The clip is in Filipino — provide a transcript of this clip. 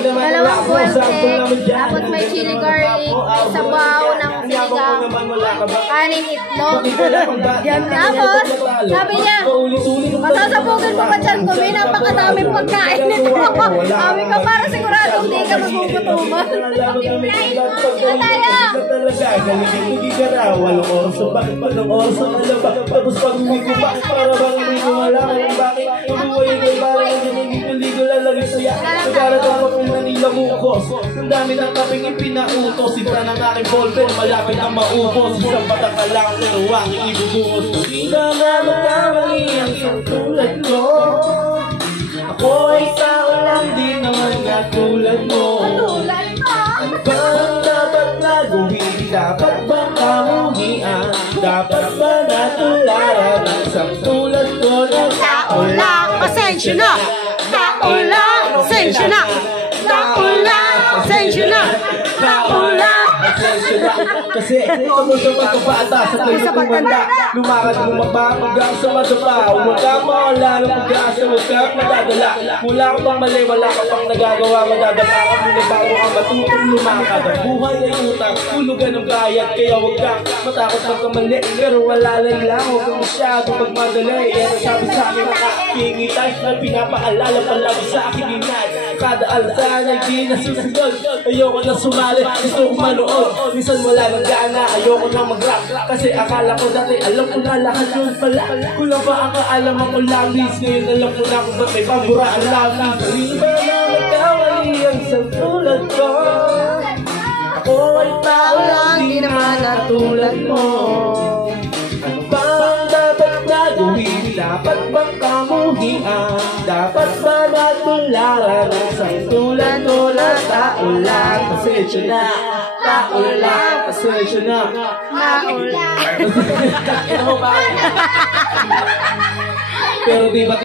Dalawang bonte, tapos may chili garlic, may sabaw ng sinigang, kanin itlog. Tapos, sabi niya, masasabugin mo ba dyan kung may napakadaming pagkain nito? Sabi ko, para sigurado hindi ka magugutuman. Sila tayo! Walong oras sa bakit pa ng oras sa malaba. Tapos pag-uwi ko pa, para bang hindi ko malaman bakit ubuhay ko parang naniligo lalagay saya. Nagkaroon ako kung nanilamukos. Ang dami ng kaping ipinautos. Sita ng aking ballpen, malapit ang maubos. Isang pataka lang pero aking ibubungos. Hindi na nga magkamali ang isang tulad ko. Ako ay tao lang din naman nga tulad mo. Ano bang dapat na gawin? Dapat bang kamuhian? Dapat ba natularan ang isang tulad ko na tao lang? Pasensya na! Tao lang! Pasensya na! Tao lang! Pasensya na! Tao lang! Kasi ito mo sa magkabata sa kayo tumanda. Lumakad lumaba hanggang sa madapa. Huwag ka mawala ng pag-asa, huwag ka madadala. Wala ka pang mali, wala ka pang nagagawa. Madadala ka muna bago ka matutong lumakad. Ang buhay ay utang, hulugan ng bayad. Kaya huwag kang matakot magkamali. Pero wala lang, huwag kang masyado magmadali. Yan ang sabi sa akin ang aking itay na pinapaalala palagi sa aking inay. Kada altan ay di nasusunod. Ayoko na sumali, gusto ko manood. Minsan wala nang gana, ayoko na mag-rap. Kasi akala ko dati, alam ko na lahat yun pala. Kulang pa ang kaalam ako labis. Ngayon alam ko na kung ba't may pambura ang labis. Hindi ba na magkawali ang isang tulad ko? Ako ay tao lang, di naman na tulad mo. Ano bang dapat na gawin? Dapat bang kamuhian? Dapat ba natularan ang isang tulad ko na tao lang? Pasensya na, tao lang, pasensya na. Tao lang! Pero di ba